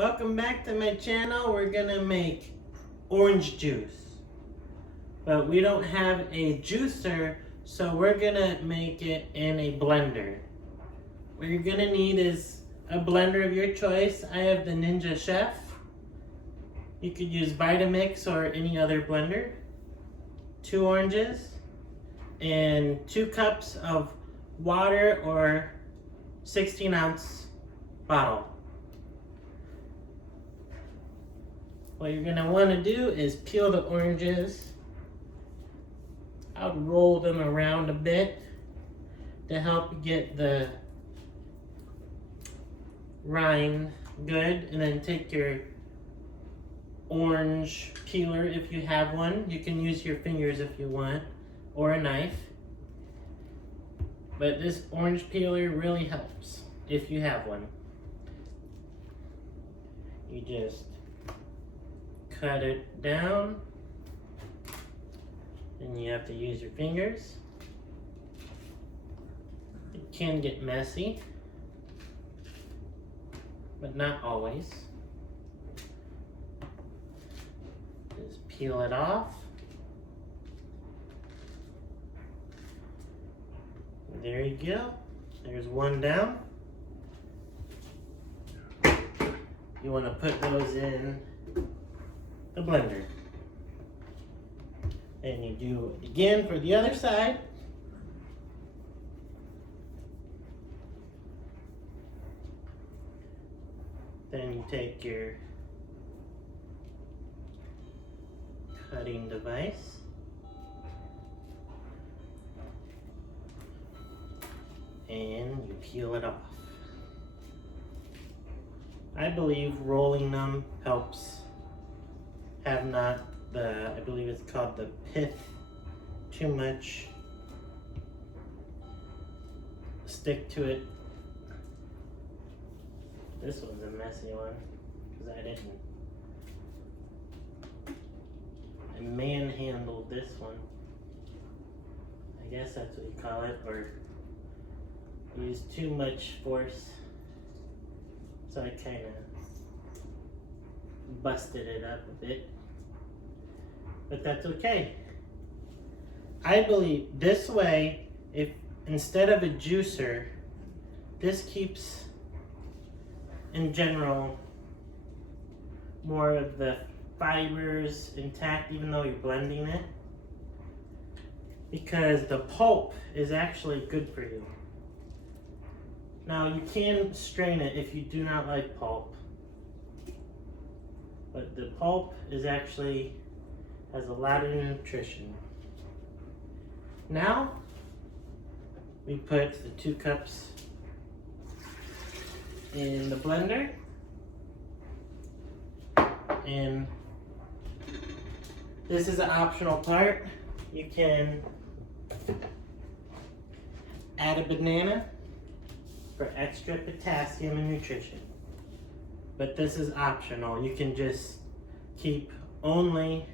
Welcome back to my channel. We're gonna make orange juice. But we don't have a juicer, so we're gonna make it in a blender. What you're gonna need is a blender of your choice. I have the Ninja Chef. You could use Vitamix or any other blender. 2 oranges and 2 cups of water or 16-ounce bottle. What you're gonna wanna do is peel the oranges. I'll roll them around a bit to help get the rind good, and then take your orange peeler if you have one. You can use your fingers if you want, or a knife. But this orange peeler really helps if you have one. You just cut it down, and you have to use your fingers. It can get messy, but not always. Just peel it off. There you go. There's one down. You want to put those in the blender. And you do it again for the other side. Then you take your cutting device and you peel it off. I believe rolling them helps have not the, I believe it's called the pith, too much stick to it. This one's a messy one because I manhandled this one. I guess that's what you call it, or used too much force, so I kind of busted it up a bit. But that's okay. I believe this way, if instead of a juicer, this keeps, in general, more of the fibers intact even though you're blending it, because the pulp is actually good for you. Now you can strain it if you do not like pulp, but the pulp is actually has a lot of nutrition. Now we put the 2 cups in the blender, and this is an optional part. You can add a banana for extra potassium and nutrition, but this is optional. You can just keep only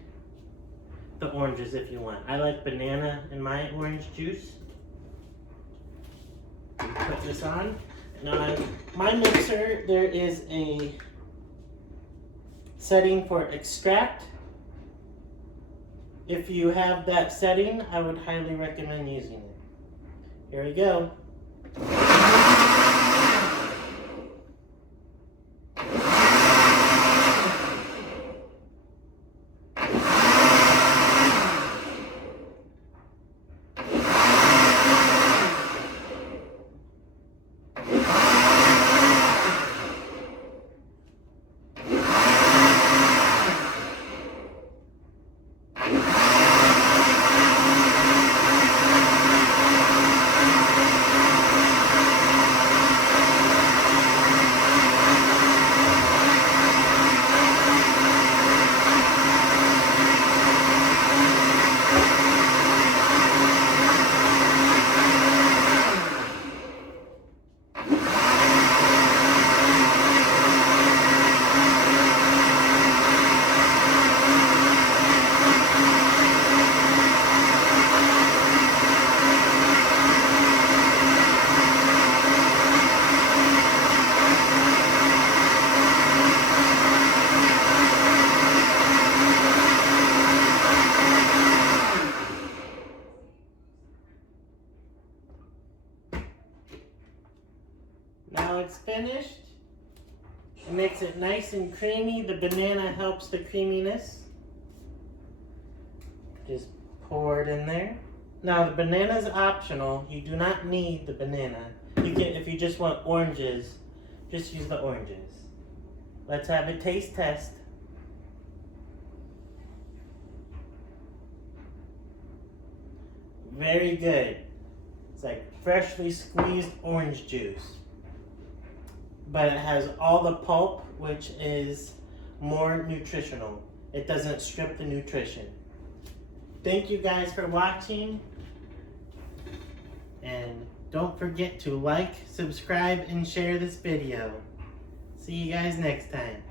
the oranges if you want. I like banana in my orange juice. You put this on. Now, my mixer, there is a setting for extract. If you have that setting, I would highly recommend using it. Here we go. Now it's finished. It makes it nice and creamy. The banana helps the creaminess. Just pour it in there. Now the banana is optional. You do not need the banana. You can, if you just want oranges, just use the oranges. Let's have a taste test. Very good. It's like freshly squeezed orange juice. But it has all the pulp, which is more nutritional. It doesn't strip the nutrition. Thank you guys for watching. And don't forget to like, subscribe, and share this video. See you guys next time.